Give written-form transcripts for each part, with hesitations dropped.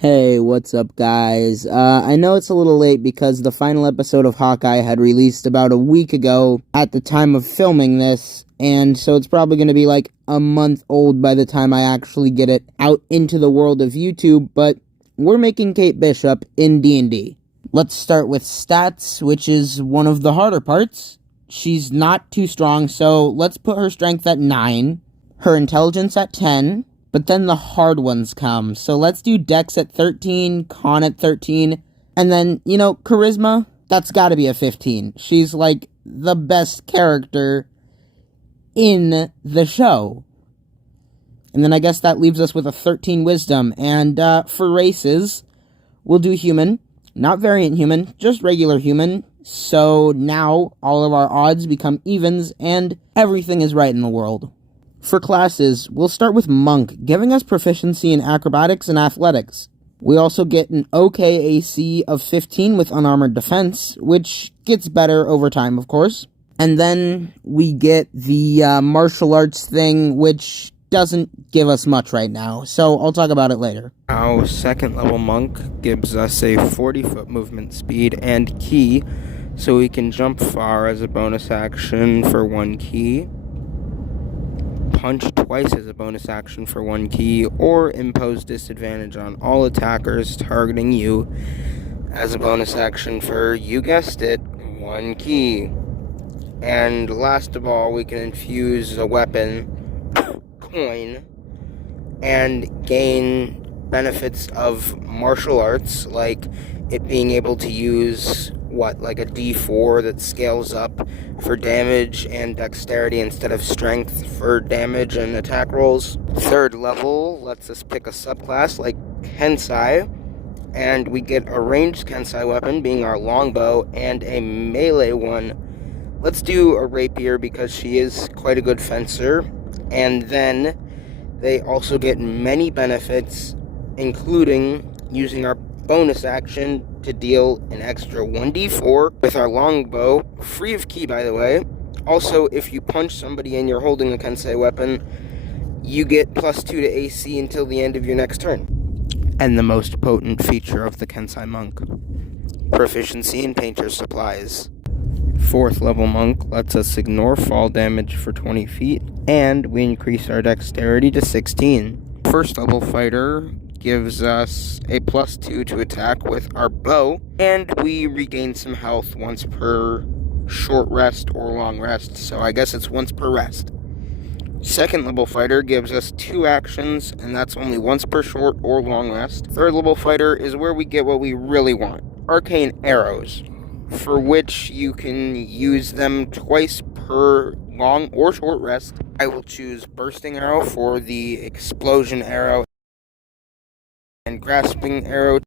Hey, what's up, guys? I know it's a little late because the final episode of Hawkeye had released about a week ago at the time of filming this, and so it's probably going to be like a month old by the time I actually get it out into the world of YouTube, but we're making Kate Bishop in D&D. Let's start with stats, which is one of the harder parts. She's not too strong, so let's put her strength at 9, her intelligence at 10, but then the hard ones come. So let's do Dex at 13, Con at 13, and then, Charisma, that's gotta be a 15. She's like the best character in the show. And then I guess that leaves us with a 13 Wisdom. And for races, we'll do human, not variant human, just regular human. So now all of our odds become evens and everything is right in the world. For classes, we'll start with Monk, giving us proficiency in acrobatics and athletics. We also get an okay AC of 15 with unarmored defense, which gets better over time, of course. And then we get the martial arts thing, which doesn't give us much right now, so I'll talk about it later. Our second level Monk gives us a 40-foot movement speed and ki, so we can jump far as a bonus action for 1 ki, punch twice as a bonus action for 1 ki, or impose disadvantage on all attackers targeting you as a bonus action for, you guessed it, 1 ki. And last of all, we can infuse a weapon, coin, and gain benefits of martial arts, like it being able to use like a D4 that scales up for damage and dexterity instead of strength for damage and attack rolls. Third level lets us pick a subclass like Kensei, and we get a ranged Kensei weapon being our longbow and a melee one. Let's do a rapier because she is quite a good fencer, and then they also get many benefits, including using our bonus action to deal an extra 1d4 with our longbow, free of ki by the way. Also, if you punch somebody and you're holding a Kensei weapon, you get +2 to AC until the end of your next turn. And the most potent feature of the Kensei Monk, proficiency in painter's supplies. Fourth level Monk lets us ignore fall damage for 20 feet, and we increase our dexterity to 16. First level fighter gives us a +2 to attack with our bow, and we regain some health once per short rest or long rest, so I guess it's once per rest. Second level fighter gives us 2 actions, and that's only once per short or long rest. Third level fighter is where we get what we really want, arcane arrows, for which you can use them twice per long or short rest. I will choose bursting arrow for the explosion arrow and grasping arrow.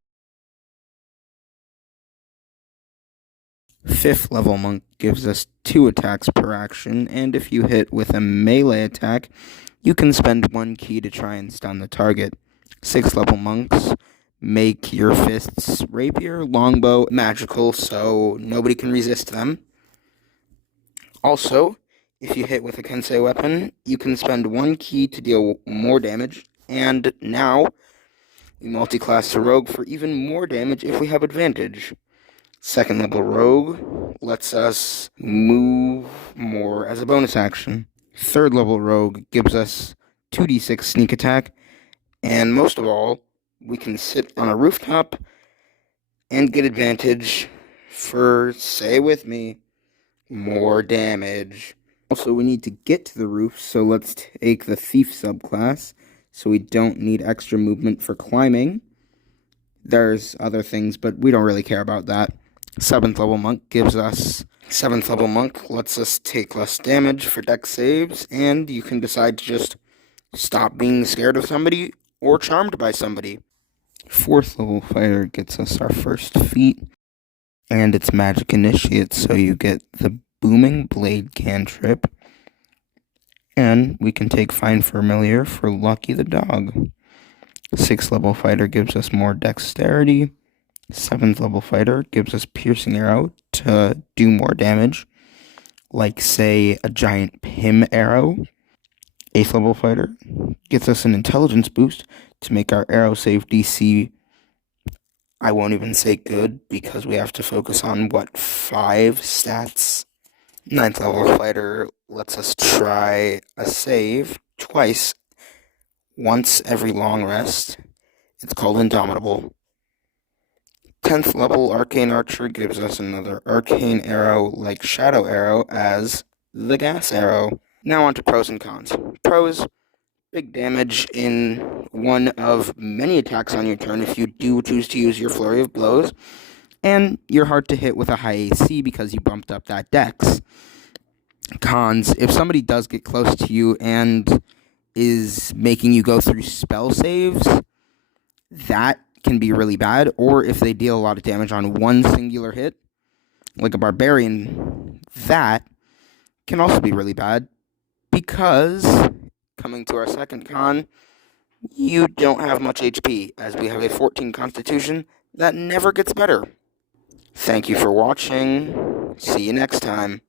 Fifth level Monk gives us 2 attacks per action, and if you hit with a melee attack, you can spend 1 ki to try and stun the target. Sixth level Monks make your fists rapier, longbow, magical, so nobody can resist them. Also, if you hit with a Kensei weapon, you can spend 1 ki to deal more damage, and now we multi-class to Rogue for even more damage if we have advantage. Second level Rogue lets us move more as a bonus action. Third level Rogue gives us 2d6 sneak attack, and most of all, we can sit on a rooftop and get advantage for, say with me, more damage. Also, we need to get to the roof, so let's take the Thief subclass, so we don't need extra movement for climbing. There's other things, but we don't really care about that. Seventh level Monk lets us take less damage for dex saves, and you can decide to just stop being scared of somebody or charmed by somebody. Fourth level fighter gets us our first feat, and it's magic initiate, so you get the booming blade cantrip, and we can take Find Familiar for Lucky the dog. Sixth level fighter gives us more dexterity. Seventh level fighter gives us piercing arrow to do more damage, like say a giant Pym arrow. 8th level fighter gets us an intelligence boost to make our arrow save DC I won't even say good because we have to focus on, 5 stats? Ninth level fighter lets us try a save twice, once every long rest. It's called Indomitable. 10th level Arcane Archer gives us another arcane arrow like Shadow Arrow as the Gas Arrow. Now on to pros and cons. Pros: big damage in one of many attacks on your turn if you do choose to use your Flurry of Blows, and you're hard to hit with a high AC because you bumped up that dex. Cons: if somebody does get close to you and is making you go through spell saves, that can be really bad, or if they deal a lot of damage on one singular hit, like a barbarian, that can also be really bad, because, coming to our second con, you don't have much HP, as we have a 14 constitution that never gets better. Thank you for watching. See you next time.